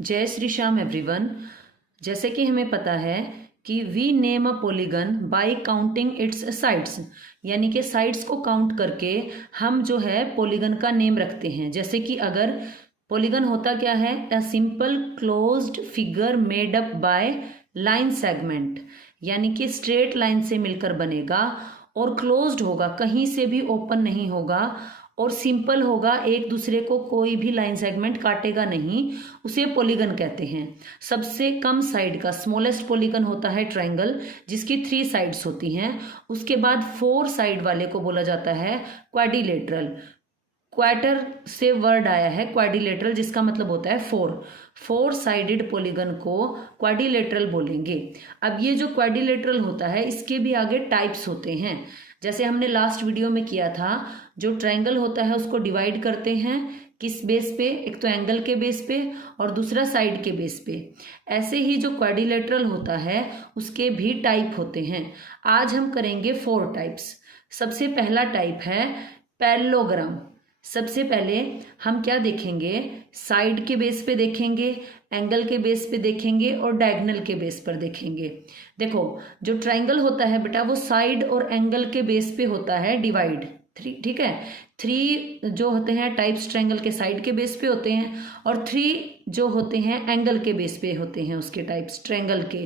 जय श्री श्याम एवरीवन। जैसे कि हमें पता है कि we name a polygon by counting its sides, यानी कि साइड्स को काउंट करके हम जो है पॉलीगन का नेम रखते हैं। जैसे कि अगर पॉलीगन होता क्या है, a simple closed figure made up by line segment, यानी कि स्ट्रेट लाइन से मिलकर बनेगा और क्लोज्ड होगा, कहीं से भी ओपन नहीं होगा और सिंपल होगा, एक दूसरे को कोई भी लाइन सेगमेंट काटेगा नहीं, उसे पॉलीगन कहते हैं। सबसे कम साइड का स्मॉलेस्ट पॉलीगन होता है ट्रायंगल, जिसकी 3 साइड्स होती हैं। उसके बाद 4 साइड वाले को बोला जाता है क्वाड्रिलेटरल। क्वार्टर से वर्ड आया है क्वाड्रिलेटरल, जिसका मतलब होता है 4 साइडेड पॉलीगन को क्वाड्रिलेटरल बोलेंगे। अब ये जो क्वाड्रिलेटरल होता है, इसके भी आगे टाइप्स होते हैं। जैसे हमने लास्ट वीडियो में किया था, जो ट्रायंगल होता है उसको डिवाइड करते हैं किस बेस पे, एक तो एंगल के बेस पे और दूसरा साइड के बेस पे। ऐसे ही जो क्वाड्रिलेटरल होता है उसके भी टाइप होते हैं। आज हम करेंगे 4 टाइप्स। सबसे पहला टाइप है पैरेललोग्राम। सबसे पहले हम क्या देखेंगे, साइड के बेस पे देखेंगे, एंगल के बेस पे देखेंगे और डायगोनल के बेस पर देखेंगे। देखो, जो ट्रायंगल होता है बेटा, वो साइड और एंगल के बेस पे होता है डिवाइड। ठीक है, 3 जो होते हैं टाइप्स ट्रायंगल के साइड के बेस पे होते हैं और 3 जो होते हैं एंगल के बेस पे होते हैं उसके टाइप्स ट्रायंगल के।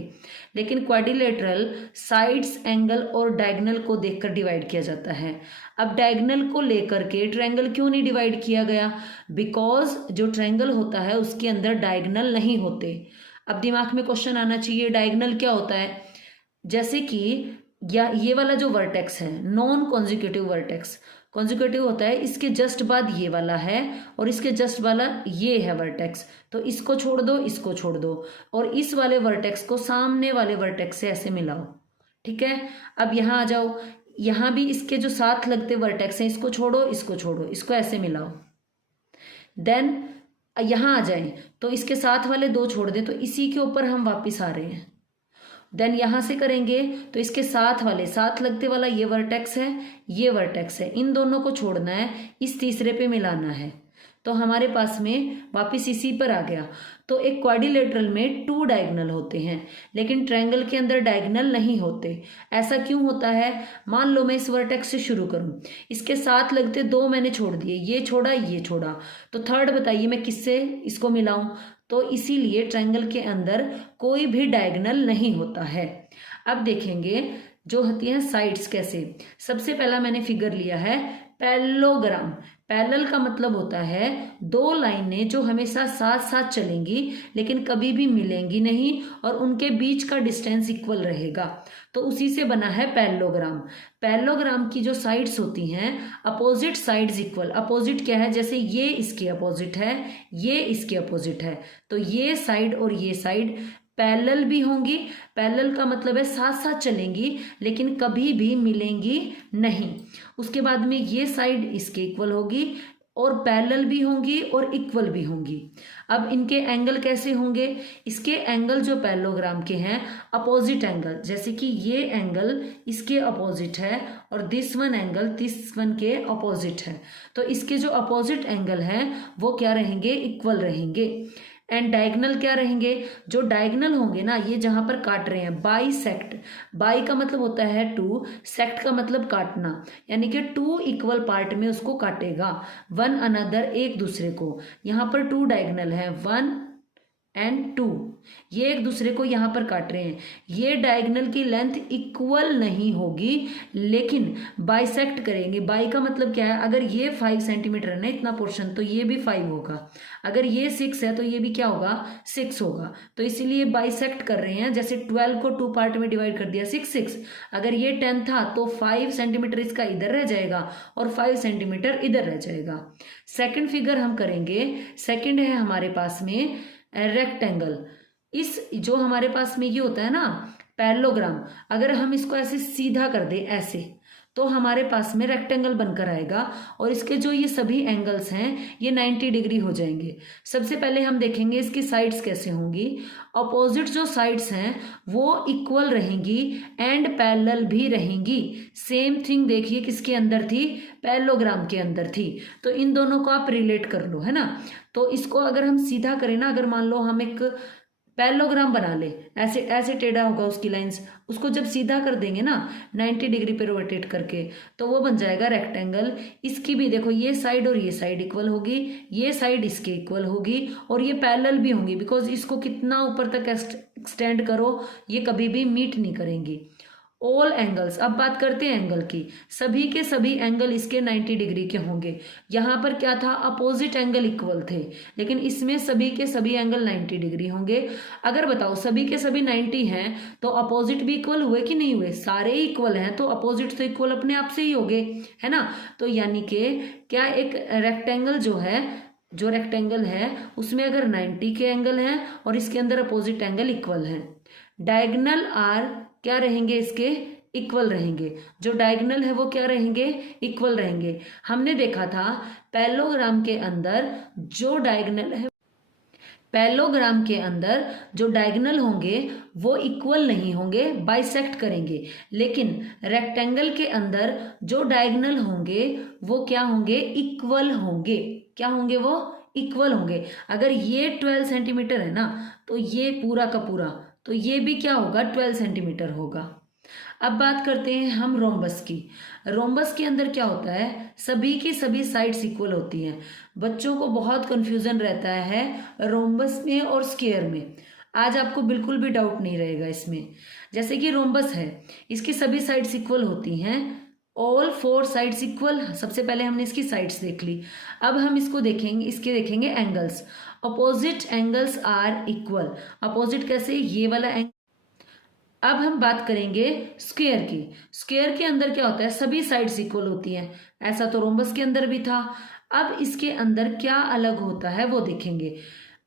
लेकिन क्वाड्रिलेटरल साइड्स, एंगल और डायगोनल को देखकर डिवाइड किया जाता है। अब डायगोनल को लेकर के ट्रायंगल क्यों नहीं डिवाइड किया गया? बिकॉज जो ट्रायंगल होता है उसके अंदर डायगोनल नहीं होते। अब दिमाग में क्वेश्चन आना चाहिए, डायगोनल क्या होता है? जैसे कि या ये वाला जो वर्टेक्स है, नॉन कॉन्जिक्यूटिव वर्टेक्स, कॉन्जिक्यूटिव होता है इसके जस्ट बाद ये वाला है और इसके जस्ट वाला ये है वर्टेक्स, तो इसको छोड़ दो, इसको छोड़ दो और इस वाले वर्टेक्स को सामने वाले वर्टेक्स से ऐसे मिलाओ। ठीक है, अब यहाँ आ जाओ, यहाँ भी इसके जो साथ लगते वर्टेक्स हैं, इसको छोड़ो, इसको छोड़ो, इसको ऐसे मिलाओ। देन यहाँ आ जाए तो इसके साथ वाले 2 छोड़ दे, तो इसी के ऊपर हम वापिस आ रहे हैं। देन यहां से करेंगे तो इसके साथ वाले, साथ लगते वाला ये वर्टेक्स है, ये वर्टेक्स है, इन दोनों को छोड़ना है, इस तीसरे पे मिलाना है, तो हमारे पास में वापिस इसी पर आ गया। तो एक क्वाड्रिलेटरल में 2 डायगोनल होते हैं, लेकिन ट्रायंगल के अंदर डायगोनल नहीं होते। ऐसा क्यों होता है? मान लो मैं इस वर्टेक्स से शुरू करूं, इसके साथ लगते 2 मैंने छोड़ दिए, ये छोड़ा, ये छोड़ा, तो थर्ड बताइए मैं किससे इसको मिलाऊं? तो इसीलिए ट्रायंगल के अंदर कोई भी डायगोनल नहीं होता है। अब देखेंगे जो होती हैं साइड्स कैसे। सबसे पहला मैंने फिगर लिया है पैरेललोग्राम। पैरेलल का मतलब होता है 2 लाइनें जो हमेशा साथ साथ चलेंगी लेकिन कभी भी मिलेंगी नहीं और उनके बीच का डिस्टेंस इक्वल रहेगा, तो उसी से बना है पैरेललोग्राम। पैरेललोग्राम की जो साइड्स होती हैं, अपोजिट साइड्स इक्वल। अपोजिट क्या है? जैसे ये इसके अपोजिट है, ये इसके अपोजिट है, तो ये साइड और ये साइड पैरेलल भी होंगी। पैरेलल का मतलब है साथ साथ चलेंगी लेकिन कभी भी मिलेंगी नहीं। उसके बाद में ये साइड इसके इक्वल होगी और पैरेलल भी होंगी और इक्वल भी होंगी। अब इनके एंगल कैसे होंगे? इसके एंगल जो पैरेललोग्राम के हैं, अपोजिट एंगल, जैसे कि ये एंगल इसके अपोजिट है और this one angle this one के अपोजिट है, तो इसके जो अपोजिट एंगल हैं वो क्या रहेंगे? इक्वल रहेंगे। एंड डायगोनल क्या रहेंगे? जो डायगोनल होंगे ना, ये जहां पर काट रहे हैं, बाइसेक्ट। बाई का मतलब होता है 2, सेक्ट का मतलब काटना, यानी कि 2 इक्वल पार्ट में उसको काटेगा, वन अनदर, एक दूसरे को। यहाँ पर 2 डायगोनल है, 1 एंड 2, ये एक दूसरे को यहाँ पर काट रहे हैं। ये डायगोनल की लेंथ इक्वल नहीं होगी लेकिन बाइसेक्ट करेंगे। बाई का मतलब क्या है? अगर ये 5 सेंटीमीटर है ना इतना पोर्शन, तो ये भी 5 होगा। अगर ये 6 है तो ये भी क्या होगा? 6 होगा। तो इसीलिए बाइसेक्ट कर रहे हैं। जैसे 12 को 2 पार्ट में डिवाइड कर दिया, 6 6। अगर ये 10 था तो 5 सेंटीमीटर इसका इधर रह जाएगा और 5 सेंटीमीटर इधर रह जाएगा। सेकेंड फिगर हम करेंगे। सेकेंड है हमारे पास में रेक्टेंगल। इस जो हमारे पास में ये होता है ना पैरेललोग्राम, अगर हम इसको ऐसे सीधा कर दे ऐसे, तो हमारे पास में रेक्टेंगल बनकर आएगा और इसके जो ये सभी एंगल्स हैं ये 90 डिग्री हो जाएंगे। सबसे पहले हम देखेंगे इसकी साइड्स कैसे होंगी। अपोजिट जो साइड्स हैं वो इक्वल रहेंगी एंड पैरेलल भी रहेंगी। सेम थिंग देखिए किसके अंदर थी, पैरेललोग्राम के अंदर थी। तो इन दोनों को आप रिलेट कर लो, है ना। तो इसको अगर हम सीधा करें ना, अगर मान लो हम एक पैरेललोग्राम बना ले, ऐसे ऐसे टेढ़ा होगा उसकी लाइंस, उसको जब सीधा कर देंगे ना 90 डिग्री पे रोटेट करके, तो वो बन जाएगा रेक्टेंगल। इसकी भी देखो ये साइड और ये साइड इक्वल होगी, ये साइड इसके इक्वल होगी और ये पैरेलल भी होंगी, बिकॉज इसको कितना ऊपर तक एक्सटेंड करो ये कभी भी मीट नहीं करेंगी। ऑल एंगल्स, अब बात करते हैं एंगल की, सभी के सभी एंगल इसके 90 डिग्री के होंगे। यहाँ पर क्या था, अपोजिट एंगल इक्वल थे, लेकिन इसमें सभी के सभी एंगल 90 डिग्री होंगे। अगर बताओ सभी के सभी 90 हैं तो अपोजिट भी इक्वल हुए कि नहीं हुए, सारे इक्वल हैं तो अपोजिट तो इक्वल अपने आप से ही होंगे, है ना। तो यानी कि क्या एक रेक्टेंगल जो रेक्टेंगल है उसमें अगर 90 के एंगल हैं और इसके अंदर अपोजिट एंगल इक्वल हैं, डायगोनल आर क्या रहेंगे, इसके इक्वल रहेंगे। जो डायगोनल है वो क्या रहेंगे, इक्वल रहेंगे। हमने देखा था पैरेललोग्राम के अंदर जो डायगोनल है, पैरेललोग्राम के अंदर जो डायगोनल होंगे वो इक्वल नहीं होंगे, बाइसेक्ट करेंगे। लेकिन रेक्टेंगल के अंदर जो डायगोनल होंगे वो क्या होंगे, इक्वल होंगे। क्या होंगे, वो इक्वल होंगे। अगर ये 12 सेंटीमीटर है ना तो ये पूरा का पूरा, तो ये भी क्या होगा, 12 सेंटीमीटर होगा। अब बात करते हैं हम रोम्बस की। रोम्बस के अंदर क्या होता है, सभी की सभी साइड्स इक्वल होती हैं। बच्चों को बहुत कंफ्यूजन रहता है रोम्बस में और स्क्वायर में। आज आपको बिल्कुल भी डाउट नहीं रहेगा इसमें। जैसे कि रोम्बस है, इसकी सभी साइड्स इक्वल होती हैं, ऑल 4 साइड्स इक्वल। सबसे पहले हमने इसकी साइड्स देख ली, अब हम इसको देखेंगे, इसके देखेंगे angles. Opposite angles are equal. Opposite कैसे, ये वाला एंगल। अब हम बात करेंगे स्क्वायर की। स्क्वायर के अंदर क्या होता है, सभी साइड्स इक्वल होती हैं, ऐसा तो रोम्बस के अंदर भी था। अब इसके अंदर क्या अलग होता है वो देखेंगे।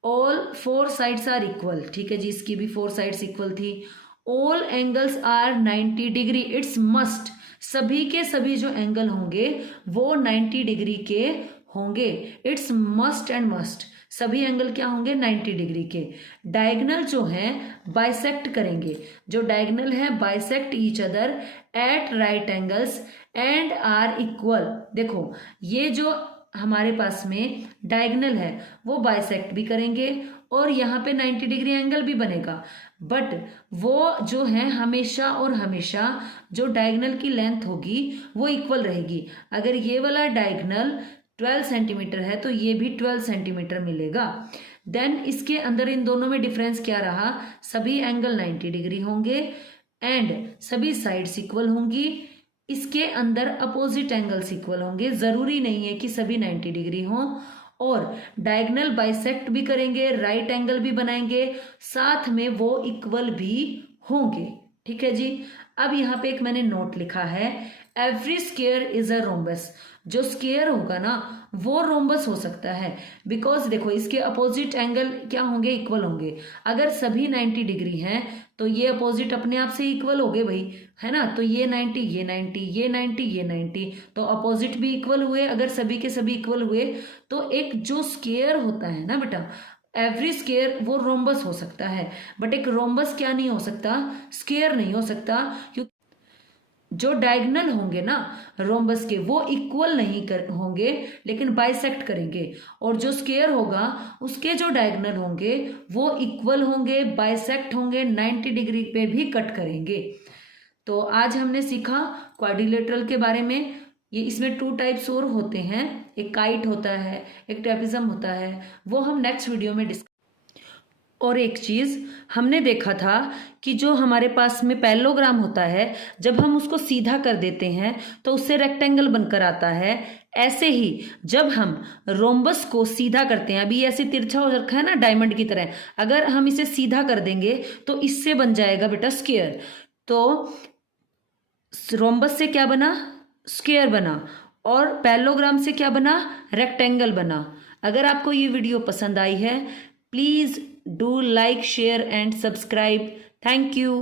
ऑल 4 साइड्स आर इक्वल, ठीक है जी, इसकी भी 4 साइड्स इक्वल थी। All angles are 90 degree, it's must. सभी के सभी जो एंगल होंगे वो 90 डिग्री के होंगे, इट्स मस्ट एंड मस्ट। सभी एंगल क्या होंगे, 90 डिग्री के। डायगोनल जो है बाइसेक्ट करेंगे, जो डायगोनल है bisect each other at right angles and are equal. देखो ये जो हमारे पास में डायगोनल है वो बाइसेक्ट भी करेंगे और यहाँ पे 90 डिग्री एंगल भी बनेगा, बट वो जो है हमेशा और हमेशा जो डायगोनल की लेंथ होगी वो इक्वल रहेगी। अगर ये वाला डायगोनल 12 सेंटीमीटर है तो ये भी 12 सेंटीमीटर मिलेगा। देन इसके अंदर इन दोनों में डिफरेंस क्या रहा, सभी एंगल 90 डिग्री होंगे एंड सभी साइड्स इक्वल होंगी। इसके अंदर अपोजिट एंगल्स इक्वल होंगे, जरूरी नहीं है कि सभी 90 डिग्री हों। और डायगोनल बाइसेक्ट भी करेंगे, राइट एंगल भी बनाएंगे, साथ में वो इक्वल भी होंगे, ठीक है जी। अब यहाँ पे एक मैंने नोट लिखा है, every square is a rhombus. जो स्क्वायर होगा ना वो रोम्बस हो सकता है, बिकॉज देखो इसके अपोजिट एंगल क्या होंगे, इक्वल होंगे। अगर सभी 90 डिग्री हैं तो ये अपोजिट अपने आप से इक्वल हो गए भाई, है ना। तो ये 90, ये 90, ये 90, ये 90, तो अपोजिट भी इक्वल हुए। अगर सभी के सभी इक्वल हुए तो एक जो स्क्वायर होता है ना बेटा, एवरी स्क्वायर, वो रोम्बस हो सकता है। बट एक रोम्बस क्या नहीं हो सकता, स्क्वायर नहीं हो सकता, क्योंकि जो डायगोनल होंगे ना रोम्बस के वो इक्वल नहीं होंगे लेकिन बाइसेक्ट करेंगे, और जो स्क्वायर होगा उसके जो डायगोनल होंगे वो इक्वल होंगे, बाइसेक्ट होंगे, 90 डिग्री पे भी कट करेंगे। तो आज हमने सीखा क्वाड्रिलेटरल के बारे में। ये इसमें 2 टाइप्स और होते हैं, एक काइट होता है, एक ट्रेपेजियम होता है, वो हम नेक्स्ट वीडियो में डिस्कस। और एक चीज़ हमने देखा था कि जो हमारे पास में पैरेललोग्राम होता है जब हम उसको सीधा कर देते हैं तो उससे रेक्टेंगल बनकर आता है। ऐसे ही जब हम रोम्बस को सीधा करते हैं, अभी ऐसे तिरछा हो रखा है ना डायमंड की तरह, अगर हम इसे सीधा कर देंगे तो इससे बन जाएगा बेटा स्क्वायर। तो रोम्बस से क्या बना, स्क्वायर बना, और पैरेललोग्राम से क्या बना, रेक्टेंगल बना। अगर आपको ये वीडियो पसंद आई है, please do like, share and subscribe. Thank you.